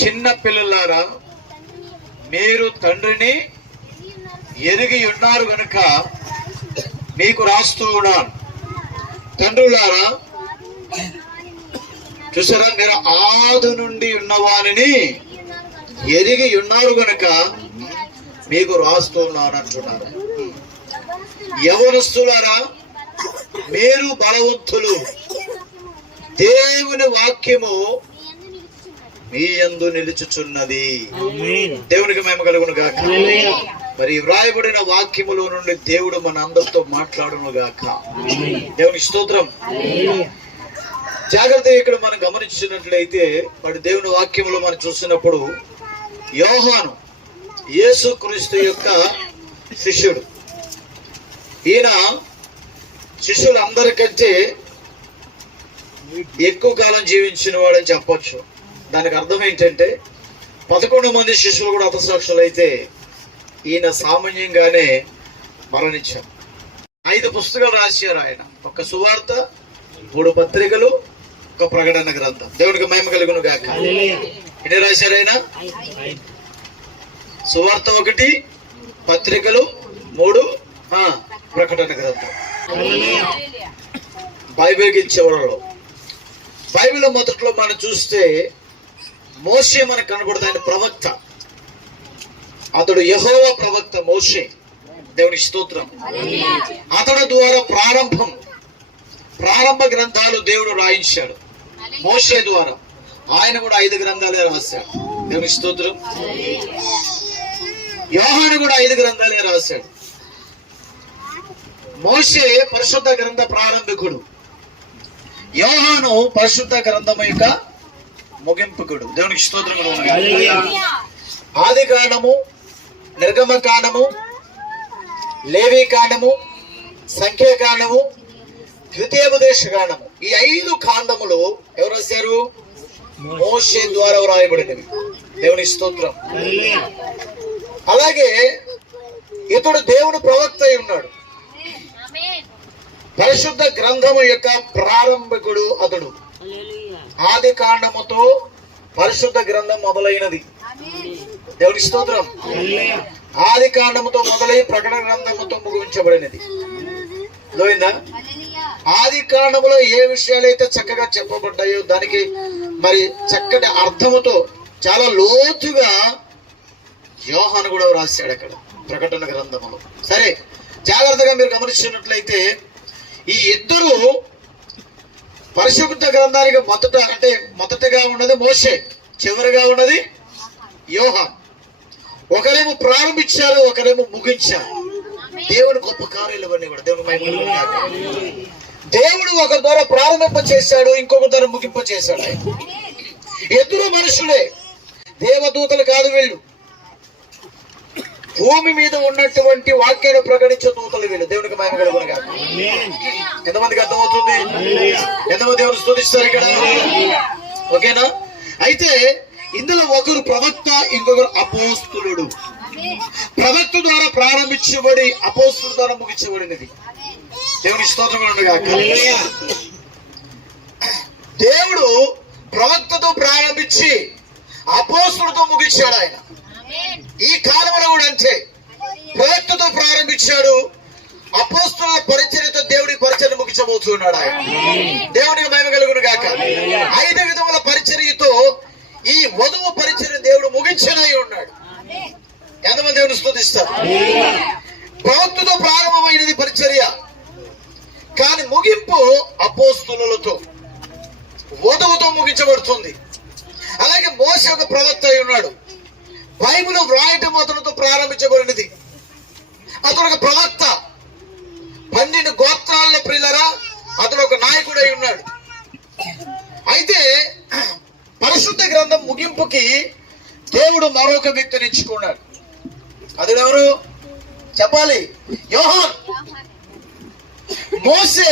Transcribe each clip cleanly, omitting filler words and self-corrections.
చిన్న పిల్లలారా, మీరు తండ్రిని ఎరిగి ఉన్నారు గనుక మీకు రాస్తూ ఉన్నాను. తండ్రులారా, చూసారా, మీరు ఆది నుండి ఉన్న వారిని ఎరిగి ఉన్నారు గనుక మీకు రాస్తూ ఉన్నాను అంటున్నారు. యవనస్తులారా, మీరు బలవంతులు, దేవుని వాక్యము మీ యందు నిలుచుచున్నది. దేవునికి మహిమ కలుగును గాక. మరి వ్రాయబడిన వాక్యములో నుండి దేవుడు మన అందరితో మాట్లాడును గాక. దేవునికి స్తోత్రం. జాగ్రత్త. ఇక్కడ మనం గమనించినట్లయితే మరి దేవుని వాక్యములో మనం చూసినప్పుడు యోహాను యేసుక్రీస్తు యొక్క శిష్యుడు. ఈయన శిష్యులందరికంటే ఎక్కువ కాలం జీవించిన వాడని చెప్పొచ్చు. దానికి అర్థం ఏంటంటే 11 మంది శిష్యులు కూడా హతసాక్షులు అయితే ఈయన సామాన్యంగానే మరణించారు. 5 పుస్తకాలు రాశారు ఆయన. ఒక సువార్త, 3 పత్రికలు, ఒక ప్రకటన గ్రంథం. దేవునికి మహిమ కలుగును గాక. ఎన్ని రాశారు ఆయన? సువార్త 1, పత్రికలు 3, ప్రకటన గ్రంథం. బైబిల్కి చివరలో, బైబిల్ మొదట్లో మనం చూస్తే మోషే మనకు కనబడుతుంది. ఆయన ప్రవక్త, అతడు యెహోవా ప్రవక్త మోషే. దేవుని స్తోత్రం. అతడు ద్వారా ప్రారంభ గ్రంథాలు దేవుడు రాయించాడు మోషే ద్వారా. ఆయన కూడా 5 గ్రంథాలే రాశాడు. దేవుని స్తోత్రం. యోహాను కూడా 5 గ్రంథాలే రాశాడు. మోషే పరిశుద్ధ గ్రంథ ప్రారంభికుడు, యోహాను పరిశుద్ధ గ్రంథం యొక్క ముగింపుకుడు. దేవునికి స్తోత్రం. ఆది కాండము, నిర్గమ కాండము, లేవి కాండము, సంఖ్యాకాండము, ద్వితీయోపదేశ కాండము, ఈ 5 కాండములు ఎవరు రాశారు? మోషే ద్వారా వ్రాయబడినవి. దేవుని స్తోత్రం. అలాగే ఇతడు దేవుని ప్రవక్త అయి ఉన్నాడు. పరిశుద్ధ గ్రంథము యొక్క ప్రారంభికుడు అతడు. ఆది కాండముతో పరిశుద్ధ గ్రంథం మొదలైనది. దేవుని స్తోత్రం. ఆది కాండముతో మొదలై ప్రకటన గ్రంథముతో ముగించబడినది. అర్థమైందా? ఆది కాండములో ఏ విషయాలైతే చక్కగా చెప్పబడ్డాయో దానికి మరి చక్కటి అర్థముతో చాలా లోతుగా యోహాను కూడా రాశాడు అక్కడ ప్రకటన గ్రంథములో. సరే, జాగ్రత్తగా మీరు గమనించినట్లయితే ఈ ఇద్దరు పరిశుద్ధ గ్రంథానికి మొదటగా ఉన్నది మోషే, చివరిగా ఉన్నది యోహాను. ఒకరేమో ప్రారంభించారు, ఒకరేమో ముగించారు. దేవుని గొప్ప కార్యాలు ఇవన్నీ కూడా. దేవుడు ఒకరి ద్వారా ప్రారంభింప చేశాడు, ఇంకొకరి ద్వారా ముగింప చేశాడు. ఇద్దరు మనుషులే, దేవదూతలు కాదు వీళ్ళు. భూమి మీద ఉన్నటువంటి వాక్యాన్ని ప్రకటించే దూతలు వీళ్ళు. దేవునికి మహిమ కలుగును గాక. ఎంతమందికి అర్థమవుతుంది? ఎంతమంది దేవుని స్తుతిస్తారు ఇక్కడ? ఓకేనా? అయితే ఇందులో ఒకరు ప్రవక్త, ఇంకొకరు అపోస్తులుడు. ప్రవక్త ద్వారా ప్రారంభించబడి అపోస్తుల ద్వారా ముగించబడినది. దేవుని స్తోత్రం గాక. దేవుడు ప్రవక్తతో ప్రారంభించి అపోస్తులతో ముగించాడు. ఆయన ఈ కాలంలో కూడా అంతే. ప్రవక్తతో ప్రారంభించాడు, అపోస్తుల పరిచర్యతో దేవుడి పరిచర్య ముగించబోతున్నాడు ఆయన. దేవునికి మహిమ కలుగును గాక. 5 విధముల పరిచర్యతో ఈ వధువు పరిచర్య దేవుడు ముగించనై ఉన్నాడు. ఎంతమంది దేవుని స్తుతిస్తారు? ప్రవక్తతో ప్రారంభమైనది పరిచర్య, కానీ ముగింపు అపోస్తులతో వధువుతో ముగించబడుతుంది. అలాగే మోషే ఒక ప్రవక్త అయి ఉన్నాడు. బైబిల్ వ్రాయటం అతనితో ప్రారంభించబడినది. అతను ఒక ప్రవక్త. 12 గోత్రాల ప్రియులరా, అతను ఒక నాయకుడు అయి ఉన్నాడు. అయితే పరిశుద్ధ గ్రంథం ముగింపుకి దేవుడు మరొక వ్యక్తిని ఎంచుకున్నాడు. అతడెవరు చెప్పాలి? యోహాను. మోషే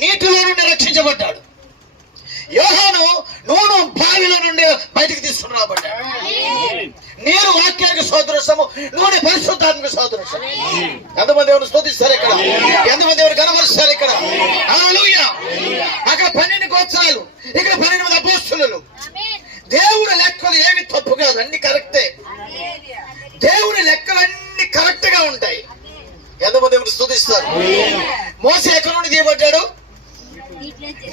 నీటిలో నుండి రక్షించబడ్డాడు. యోహాను నూనె బావిలో నుండి బయటికి తీసుకురాబడ్డాడు. నీరు వాక్యానికి సోదరసము, నూనె పరిశుద్ధాత్మక సోదరసము. ఎంతమంది దేవుని స్తుతిస్తారు ఇక్కడ? ఎంతమంది దేవుని కనబరుస్తారు ఇక్కడ? హల్లెలూయా. అక్కడ 12 గోత్రాలు, ఇక్కడ 12 మంది అపోస్తలులు. దేవుడు లెక్కలు ఏ స్తుతిస్తారు. మోసే ఎక్కడి నుండి తీయబడ్డాడు?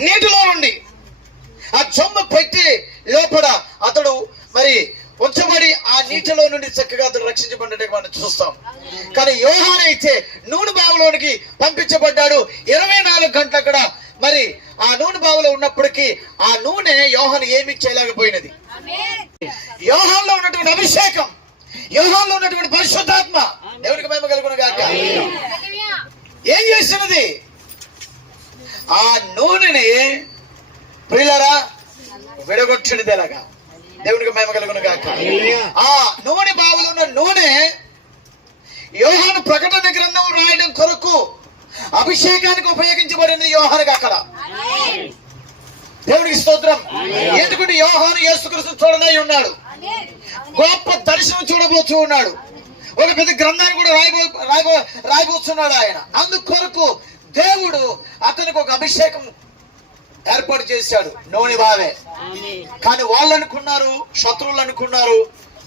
నీటిలో నుండి. ఆ చొమ్ము పెట్టి లోపల అతడు మరి ఉంచబడి ఆ నీటిలో నుండి చక్కగా అతడు రక్షించబడ్డట్టుగా మనం చూస్తాం. కానీ యోహాను అయితే నూనె బావిలోనికి పంపించబడ్డాడు. 24 గంటలు అక్కడ మరి ఆ నూనె బావిలో ఉన్నప్పటికీ ఆ నూనె యోహాను ఏమీ చేయలేకపోయినది. యోహానులో ఉన్నటువంటి అభిషేకం, యోహానులో ఉన్నటువంటి పరిశుద్ధాత్మ, దేవునికి మహిమ కలుగును గాక, ఏం చేస్తున్నది? ఆ నూనెని ప్రియులారా విడగొట్టినది ఎలాగా? దేవునికి మహిమ కలుగును గాక. ఆ నూనె బావిలో ఉన్న నూనె యోహాను ప్రకటన గ్రంథం రాయడం కొరకు అభిషేకానికి ఉపయోగించబడింది యోహానుకి అక్కడ. దేవునికి స్తోత్రం. ఎందుకంటే యోహాను యేసుక్రీస్తును చూడనై ఉన్నాడు, గొప్ప దర్శనం చూడబోతూ ఉన్నాడు, ఒక పెద్ద గ్రంథాన్ని కూడా రాయబోతున్నాడు ఆయన. అందుకొరకు దేవుడు అతనికి ఒక అభిషేకం ఏర్పాటు చేశాడు, నూనె బావే. కానీ వాళ్ళు అనుకున్నారు, శత్రువులు అనుకున్నారు,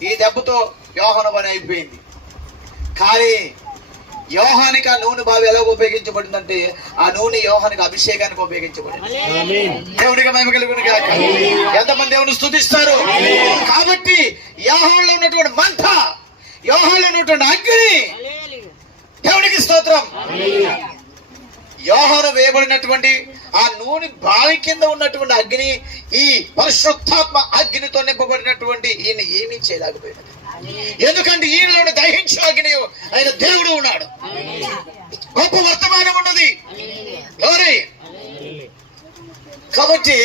ఈ దెబ్బతో యోహాను పని అయిపోయింది. కానీ యోహానికి ఆ నూనె బావి ఎలా ఉపయోగించబడిందంటే ఆ నూనె యోహానికి అభిషేకానికి ఉపయోగించబడింది. దేవునికి మహిమ కలుగును గాక. ఎంతమంది దేవుని స్తుతిస్తారు? కాబట్టి యోహానులో ఉన్నటువంటి మంట, యోహానులో ఉన్నటువంటి అగ్ని, దేవునికి స్తోత్రం. యోహాను వేయబడినటువంటి ఆ నూనె బావి కింద ఉన్నటువంటి అగ్ని ఈ పరిశుద్ధాత్మ అగ్నితో నింపబడినటువంటి ఈయన ఏమీ చేయలేకపోయినది. ఎందుకంటే ఈయనలో దహించే అగ్ని ఆయన దేవుడు ఉన్నాడు, గొప్ప వర్తమానం ఉన్నది. కాబట్టి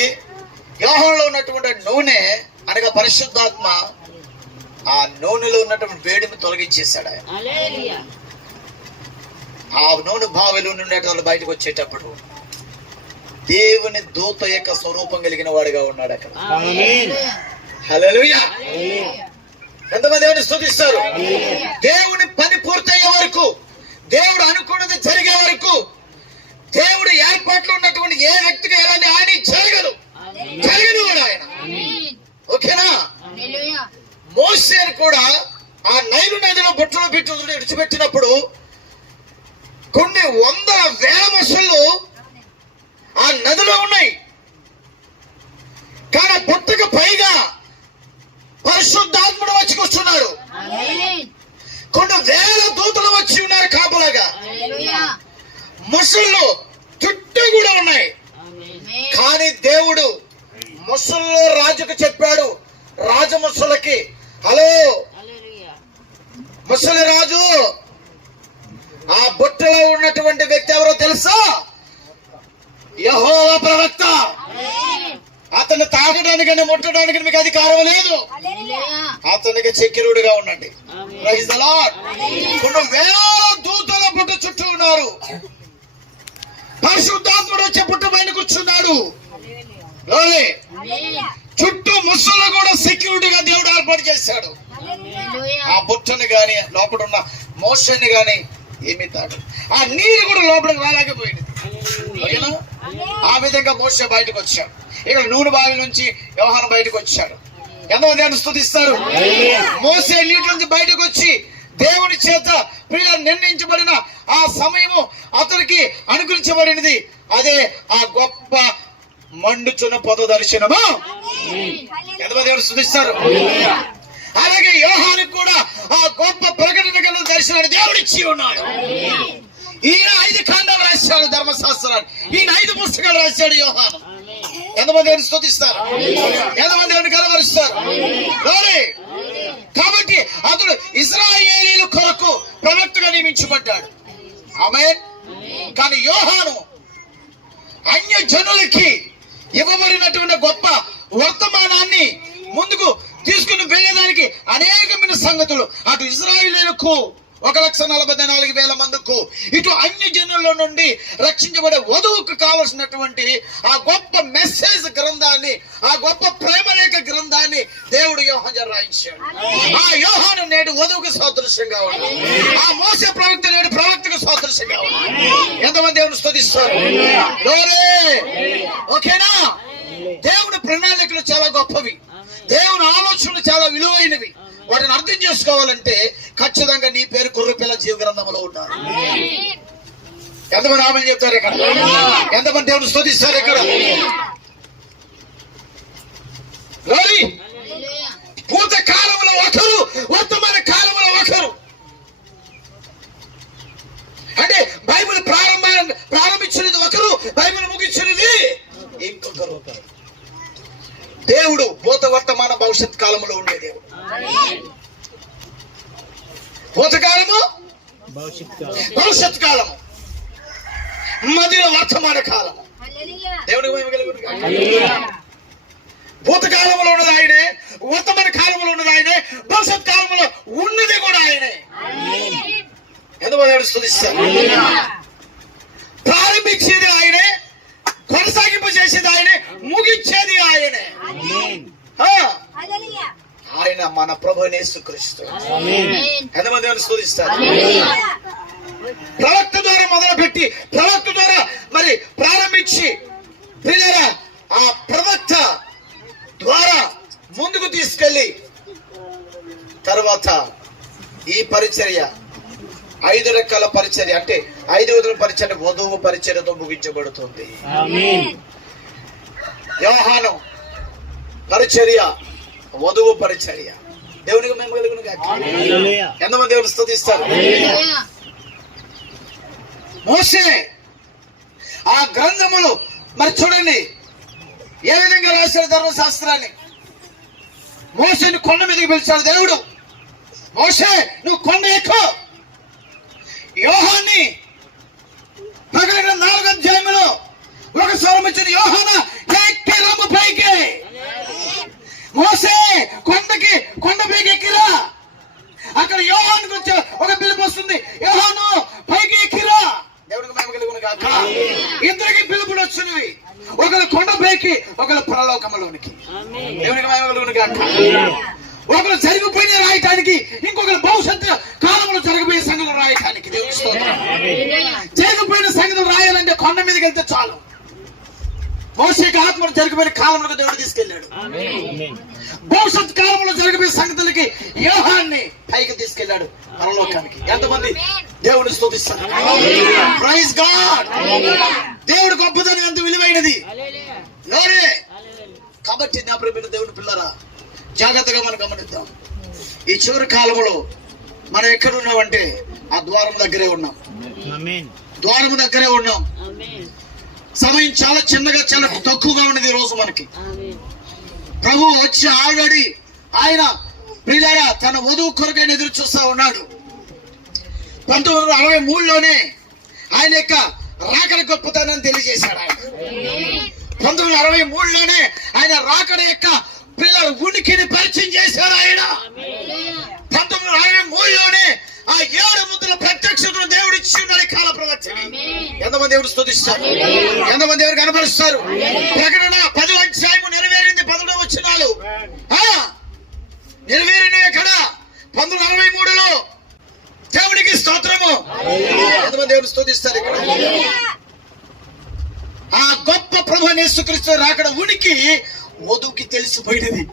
యోహానులో ఉన్నటువంటి నూనె అనగా పరిశుద్ధాత్మ ఆ నూనెలో ఉన్నటువంటి వేడిని తొలగించేశాడు ఆయన. ఆ నూనె బావిలో నుండి వాళ్ళు బయటకు వచ్చేటప్పుడు దేవుని దూత యొక్క స్వరూపం కలిగిన వాడిగా ఉన్నాడు అక్కడ. హల్లెలూయా. ఎంతమంది దేవుని స్తుతిస్తారు? దేవుని పని పూర్తయ్యే వరకు, దేవుడు అనుకున్నది జరిగే వరకు, దేవుడు ఏర్పాట్లు ఉన్నటువంటి ఏ వ్యక్తికి ఎలాంటి హాని జరగదు, జరగదు కూడా ఆయన. ఓకేనా? మోసేను కూడా ఆ నైలు నదిలో బుట్టలో పెట్టి విడిచిపెట్టినప్పుడు కొన్ని 100,000 మొసళ్ళు ఆ నదిలో ఉన్నాయి. కానీ బుట్టకు పైగా పరిశుద్ధాత్ముడు వచ్చి కూర్చున్నారు. కొన్ని 1000 దూతలు వచ్చి ఉన్నారు కాపులాగా. ముసళ్ళు చుట్టూ కూడా ఉన్నాయి. కానీ దేవుడు ముసల్లో రాజుకు చెప్పాడు, రాజముసలకి, హలో ముసలి రాజు, ఆ బుట్టలో ఉన్నటువంటి వ్యక్తి ఎవరో తెలుసా? యెహోవా ప్రవక్త. అతన్ని తాగడానికి ముట్టడానికి మీకు అధికారం లేదు. అతనికి సెక్యూరిటీగా ఉండండి. Praise the Lord. కొన్ని 1000 దూతల బుట్ట చుట్టూ ఉన్నారు. పరిశుద్ధాత్ముడు వచ్చే బుట్ట పైన కూర్చున్నాడు. చుట్టూ ముసలు కూడా సెక్యూరిటీగా దేవుడు ఏర్పాటు చేశాడు. ఆ బుట్టని గాని లోపల ఉన్న మోషన్ని గాని ఏమీ తాడు. ఆ నీరు కూడా లోపలికి రాలేకపోయింది. ఆ విధంగా మోషే బయటకు వచ్చాడు. ఇక్కడ నూనె బావి నుంచి యోహాను బయటకు వచ్చాడు. ఎంతో దేవుని స్తుతిస్తారు. మోసే నీటి నుంచి బయటకు వచ్చి దేవుని చేత ప్రియులు నిర్ణయించబడిన ఆ సమయము అతనికి అనుగ్రహించబడినది. అదే ఆ గొప్ప మండుచున్న పొద దర్శనము. ఎంతో దేవుని స్తుతిస్తారు. అలాగే యోహానుకు కూడా ఆ గొప్ప ప్రకటన గల దర్శనాన్ని దేవుడిచ్చి ఉన్నాడు. ఈయన 5 ఖండాలు రాశాడు ధర్మశాస్త్రాన్ని. ఈయన 5 పుస్తకాలు రాశాడు యోహాను. ఎంతమంది దేవుని స్తుతిస్తారు? ఎంతమంది దేవుని కనబరుస్తారు? కాబట్టి అతడు ఇశ్రాయేలీయుల కొరకు ప్రవక్తగా నియమించబడ్డాడు. ఆమేన్. కానీ యోహాను అన్య జనులకి ఇవ్వబడినటువంటి గొప్ప వర్తమానాన్ని ముందుకు తీసుకుని వెళ్ళడానికి అనేకమైన సంగతులు, అటు ఇశ్రాయేలీయులకు 1,44,000 మందికు, ఇటు అన్య జనుల నుండి రక్షించబడే వధువుకు కావలసినటువంటి ఆ గొప్ప మెసేజ్ గ్రంథాన్ని, ఆ గొప్ప ప్రేమరేఖ గ్రంథాన్ని దేవుడు యోహాను రాయించాడు. ఆ యోహాను నేడు వధువుకు సాదృశ్యంగా ఉన్నాడు. ఆ మోసే ప్రవక్త నేడు ప్రవక్తకు సాదృశ్యంగా ఉన్నాడు. ఎంతమంది దేవుని స్తుతిస్తారు? ఓకేనా? దేవుడి ప్రణాళికలు చాలా గొప్పవి, దేవుని ఆలోచనలు చాలా విలువైనవి. వాటిని అర్థం చేసుకోవాలంటే ఖచ్చితంగా నీ పేరు గొర్రెపిల్ల జీవ గ్రంథంలో ఉండాలి. ఎంతమంది ఆమెను చెప్తారు ఇక్కడ? ఎంతమంది దేవుని స్తుతిస్తారు ఇక్కడ? గ్లోరీ. భూత కాలంలో ఒకరు, వర్తమాన కాలంలో ఒకరు. అంటే బైబిల్ ప్రారంభించినది ఒకరు, బైబిల్ ముగించినది ఇంకొకరు. దేవుడు భూత వర్తమాన భవిష్యత్ కాలంలో ఉండే దేవుడు. భూతకాలము, భవిష్యత్ కాలము, మధ్యలో వర్తమాన కాలము. దేవుడికి మహిమ కలుగును గాక. భూతకాలంలో ఉన్నది ఆయనే, వర్తమాన కాలంలో ఉన్నది ఆయనే, భవిష్యత్ కాలంలో ఉన్నది కూడా ఆయనే. ఎంతమంది స్తుతిస్తారు? ప్రారంభించేది ఆయనే, కొనసాగింపు చేసేది ఆయనే, ముగించేది ఆయనే. ఆయన మన ప్రభు యేసుక్రీస్తు. ఎంతమంది స్తుతిస్తారు? ప్రవక్త ద్వారా మొదలుపెట్టి, ప్రవక్త ద్వారా మరి ప్రారంభించి, ప్రియులారా ఆ ప్రవక్త ద్వారా ముందుకు తీసుకెళ్లి తర్వాత ఈ పరిచర్య 5 రకాల పరిచర్య, అంటే 5 విధుల పరిచర్య వధువు పరిచర్యతో ముగించబడుతుంది. యోహాను పరిచర్య, వధువు పరిచర్య. దేవునికి మేము కలుగును గాక. ఎంతమంది దేవుని స్తుతిస్తారు? మోషే ఆ గ్రంథములు మరి చూడండి ఏ విధంగా రాశాడు ధర్మశాస్త్రాన్ని. మోషేని కొండ మీదకి పిలిచాడు దేవుడు. మోషే నువ్వు కొండ ఎక్కు. యోహాన్ని ప్రకటన 4వ అధ్యాయంలో ఒక స్వరం ఇచ్చింది, యోహానా ఎక్కి రమ్ము పైకి. మోషే కొండ పైకి ఎక్కిరా. అక్కడ యోహాను గురించి ఒక పిలుపు వస్తుంది, యోహాను పైకి ఎక్కిరా. దేవుడికి మహిమ కలుగును గాక. ఇద్దరికి పిలుపులు వచ్చినవి, ఒకరు కొండ పైకి, ఒకరు పరలోకములోనికి. దేవుడికి మహిమ కలుగును గాక. ఒకరు జరిగిపోయిన రాయటానికి, ఇంకొకరు భవిష్యత్తు కాలంలో జరగబోయే సంగతులు రాయటానికి. దేవుని స్తోత్రం. జరిగిపోయిన సంగతులు రాయాలంటే కొండ మీదకి వెళ్తే చాలు. మోషేకి ఆత్మను జరిగిపోయిన కాలంలో దేవుడు తీసుకెళ్లాడు. భవిష్యత్ కాలంలో జరిగిపోయే సంగతులకి యోహాన్ని పైకి తీసుకెళ్లాడు, పరలోకానికి. ఎంతమంది దేవుని స్తుతిస్తారు? Praise God. దేవుడు గొప్పదనం ఎంత విలువైనది. కాబట్టి నా ప్రియమైన దేవుని పిల్లరా, జాగ్రత్తగా మనం గమనిద్దాం. ఈ చివరి కాలంలో మనం ఎక్కడ ఉన్నామంటే ఆ ద్వారం దగ్గరే ఉన్నాం. ద్వారం దగ్గరే ఉన్నాం. సమయం చాలా చిన్నగా, చాలా తక్కువగా ఉన్నది ఈ రోజు మనకి. ప్రభు వచ్చి ఆల్రెడీ ఆయన ప్రియులారా తన వధువు కొరకైన ఎదురు చూస్తా ఉన్నాడు. 1963లోనే ఆయన యొక్క రాకడ గొప్పతనాన్ని తెలియజేశాడు. ఆయన 1963లోనే ఆయన రాకడ యొక్క పిల్లల ఉనికిని పరిచయం చేశారు. ఆయన 1963లోనే ఆ 7 ముద్రల ప్రత్యక్షతను దేవుడు ఇచ్చి ఉన్నాడు. కాల ప్రవచనం ఎంతమంది దేవుడు స్తుతిస్తారు? ఎంతమంది దేవుడు కనపరుస్తారు? ప్రకటన 10వ అధ్యాయము నెరవేరింది. 11వ వచనాలు నెరవేరిన ఎక్కడ? 1963లో. దేవుడికి స్తోత్రము. ఎంతమంది దేవుడు స్తుతిస్తారు? ఇక్కడ ఆ గొప్ప ప్రభు యేసుక్రీస్తు రాకడ ఉనికి వధువుకి తెలిసిపోయినది,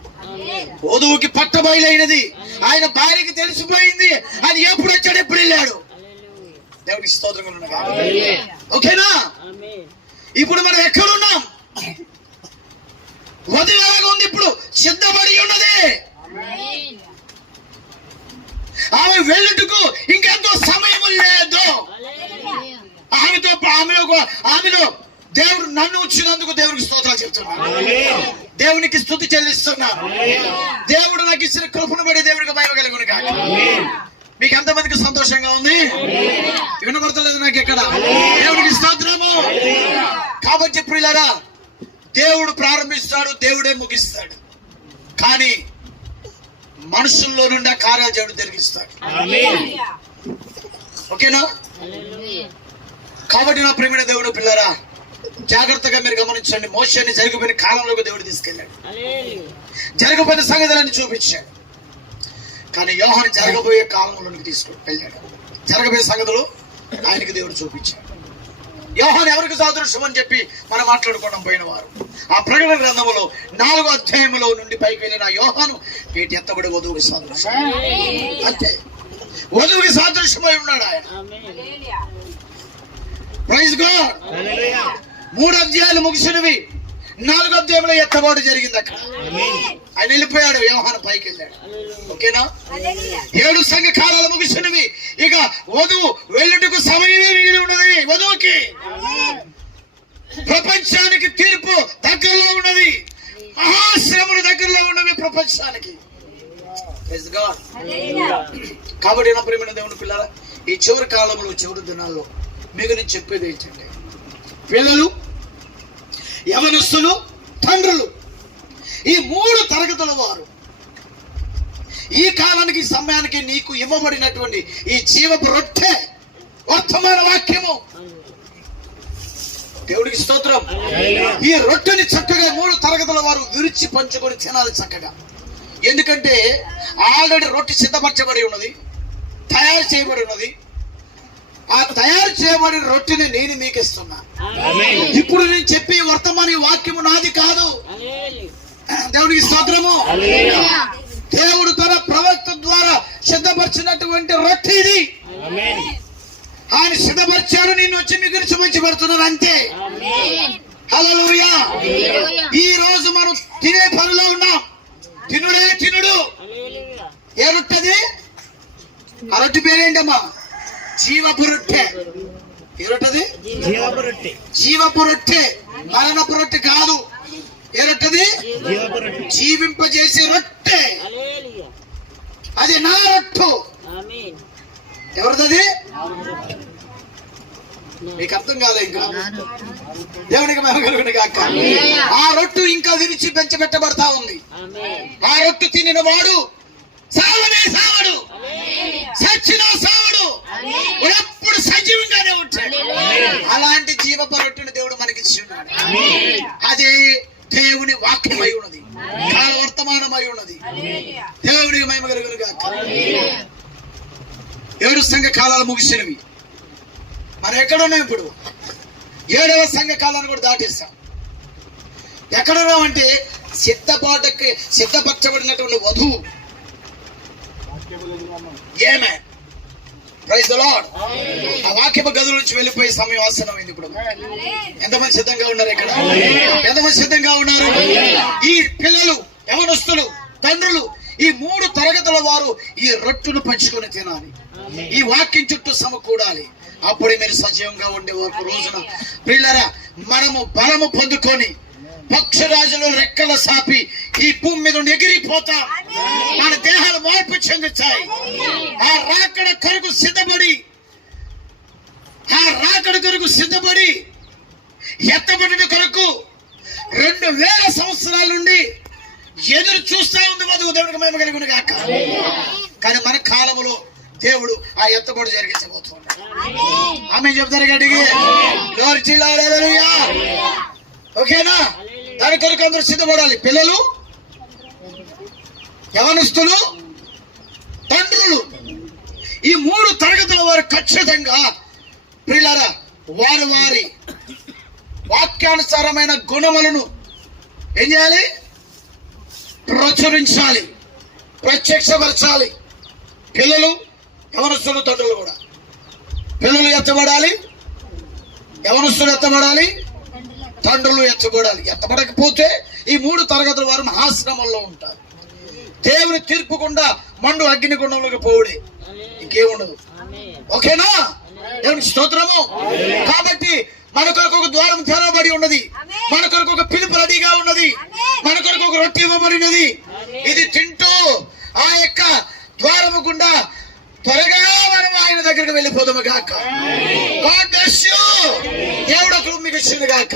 వధువుకి పట్టబయలైనది. ఆయన భార్యకి తెలిసిపోయింది. ఆయన ఎప్పుడు వచ్చాడు, ఎప్పుడు వెళ్ళాడు. దేవుడికి స్తోత్రం. ఓకేనా? ఇప్పుడు మనం ఎక్కడున్నాం? వధువు ఎలాగా ఉంది? ఇప్పుడు సిద్ధపడి ఉన్నది. ఆమె వెళ్ళుటకు ఇంకెంతో సమయం లేదు. ఆమెలో దేవుడు నన్ను వచ్చినందుకు దేవుడికి స్తోత్రాలు చెప్తున్నాను. దేవునికి స్తుతి చెల్లిస్తున్నాను. దేవుడు నాకు ఇచ్చిన కృపను బట్టి దేవుడికి మహిమ కలుగును గాక. మీకు ఎంతమందికి సంతోషంగా ఉంది? వినపడతలేదు నాకు ఎక్కడ. దేవుడికి స్తోత్రము. కాబట్టి ప్రియులారా, దేవుడు ప్రారంభిస్తాడు, దేవుడే ముగిస్తాడు. కానీ మనుషుల్లో నుండి కార్యాలు దేవుడు జరిగిస్తాడు. ఓకేనా? కాబట్టి నా ప్రియమైన దేవుడు పిల్లరా, జాగ్రత్తగా మీరు గమనించండి. మోషేని జరిగిపోయిన కాలంలోకి దేవుడు తీసుకెళ్ళాడు. జరగబోయిన సంగతులన్నీ చూపించాడు. కానీ యోహాను జరగబోయే కాలంలోనికి తీసుకుని వెళ్ళాడు. జరగబోయే సంగతులు ఆయనకి దేవుడు చూపించాడు. యోహాను ఎవరికి సాదృశ్యం అని చెప్పి మనం మాట్లాడుకోవడం పోయిన వారు. ఆ ప్రకటన గ్రంథములో 4వ అధ్యాయంలో నుండి పైకి వెళ్ళిన యోహాను వీటి ఎత్తబడి వధువుకి సాదృశ్యం. అంతే, వధువుకి సాదృశ్యమై ఉన్నాడు ఆయన. Praise God. 3 అధ్యాయాలు ముగిసినవి, 4వ అధ్యాయంలో ఎత్తబాటు జరిగింది. అక్కడ ఆయన వెళ్ళిపోయాడు, యోహాను పైకి వెళ్ళాడు. ఓకేనా? 7 సంఘ కాలాలు ముగిసినవి. ఇక వధువు వెళ్ళుటకు సమయమే మిగిలి ఉన్నది. వధువుకి ప్రపంచానికి తీర్పు దగ్గరలో ఉన్నది. మహాశ్రమలు దగ్గరలో ఉన్నవి ప్రపంచానికి. కాబట్టి నా ప్రియమైన దేవుని పిల్లల, ఈ చివరి కాలంలో, చివరి దినాల్లో మీకు నేను చెప్పేది ఏంటంటే, పిల్లలు, యవనస్తులు, తండ్రులు, ఈ 3 తరగతుల వారు ఈ కాలానికి, సమయానికి నీకు ఇవ్వబడినటువంటి ఈ జీవపు రొట్టె వర్తమాన వాక్యము, దేవుడికి స్తోత్రం. ఈ రొట్టెని చక్కగా 3 తరగతుల వారు విరిచి పంచుకొని తినాలి చక్కగా. ఎందుకంటే ఆల్రెడీ రొట్టె సిద్ధపరచబడి ఉన్నది, తయారు చేయబడి ఉన్నది. ఆ తయారు చేయబడిన రొట్టెని నేను మీకు ఇస్తున్నా. ఇప్పుడు నేను చెప్పే వర్తమాన వాక్యము నాది కాదు. దేవుడికి స్తోత్రము. దేవుడు తన ప్రవక్త ద్వారా సిద్ధపరిచినటువంటి రొట్టె ఇది. ఆయన సిద్ధపరిచాడు, నేను వచ్చి మీ గురించి మంచి పెడుతున్నాను అంతే. హల్లెలూయా. ఈ రోజు మనం తినే పనిలో ఉన్నాం. తినుడే తినుడు. ఏ రొట్టెది? ఆ రొట్టె పేరేంటమ్మా? జీవపు రొట్టె. ఏ రొట్టెది? జీవపు రొట్టె, మరణపు రొట్టె కాదు. ఏ రొట్టెది? జీవింపజేసే రొట్టె. అది నా రొట్టె. ఎవరిది? మీకు అర్థం కాదు ఇంకా. దేవునికి మహిమ కలుగును గాక. ఆ రొట్టె ఇంకా విరిచి పెంచబెట్టబడతా ఉంది. ఆ రొట్టె తినిన వాడు సావనే సావడు, సచ్చినా సావడు, ఎప్పుడు సజీవంగానే ఉంటాడు. అలాంటి జీవపు రొట్టెను దేవుడు మనకి ఇచ్చి ఉన్నాడు. అదే దేవుని వాక్యమై ఉన్నది, కాల వర్తమానమై ఉన్నది. దేవునికి మహిమ కలుగును గాక. 7 సంఘ కాలాలు ముగిసినవి. మనం ఎక్కడున్నాం ఇప్పుడు? 7వ సంఘ కాలాన్ని కూడా దాటేస్తాం. ఎక్కడున్నామంటే సిద్ధపాటుకి సిద్ధపరచబడినటువంటి వధువు. ఏమే ప్రైజ్ ది లార్డ్. ఆ వాక్యపు గదుల నుంచి వెళ్ళిపోయే సమయం ఆసన్నమైంది. ఇప్పుడు ఎంతమంది సిద్ధంగా ఉన్నారు? ఇక్కడ ఎంతమంది సిద్ధంగా ఉన్నారు? ఈ పిల్లలు, యవనస్తులు, తండ్రులు, ఈ 3 తరగతుల వారు ఈ రొట్టెను పంచుకొని తినాలి. ఈ వాక్యం చుట్టూ సమకూడాలి. అప్పుడే మీరు సజీవంగా ఉండే ఒక రోజున పిల్లరా మనము బలము పొందుకొని పక్షరాజులు రెక్కల సాపి ఈ భూమి మీద ఎగిరిపోతాం. మన దేహాలు మార్పు చెందుతాయి. ఆ రాకడ కొరకు సిద్ధపడి ఎత్తబడిన కొరకు 2000 సంవత్సరాల నుండి ఎదురు చూస్తా ఉంది వధువు. దేవుడికి మహిమ కలుగును గాక. కానీ మన కాలములో దేవుడు ఆ ఎత్తబడి జరిగించబోతున్నాడు. ఆమె చెప్తారు గట్టిగా. ఓకేనా? దాని కొరకు అందరూ సిద్ధపడాలి. పిల్లలు, యవనస్తులు, తండ్రులు, ఈ 3 తరగతుల వారు ఖచ్చితంగా పిల్లల వారి వారి వాక్యానుసారమైన గుణములను ఏం చేయాలి? ప్రచురించాలి, ప్రత్యక్షపరచాలి. పిల్లలు, యవనస్తులు, తండ్రులు కూడా. పిల్లలు ఎత్తబడాలి, యవనస్తులు ఎత్తబడాలి, తండ్రులు ఎత్తబడాలి. ఎత్తబడకపోతే ఈ 3 తరగతుల వారు మహాశ్రమంలో ఉంటారు. దేవుని తీర్పుకుండా మండు అగ్నిగుండంలోకి పోవుడే, ఇంకేముండదు. ఓకేనా? దేవుని స్తోత్రము. కాబట్టి మన కొరకు ఒక ద్వారం తెరవబడి ఉన్నది. మన కొరకు ఒక పిలుపు రెడీగా ఉన్నది. మన కొరకు ఒక రొట్టె ఇవ్వబడినది. ఇది తింటూ ఆ యొక్క ద్వారము గుండా త్వరగా మనం ఆయన దగ్గరికి వెళ్ళిపోదాము గాక. God bless you. దేవుడు మీకు ఇచ్చింది గాక.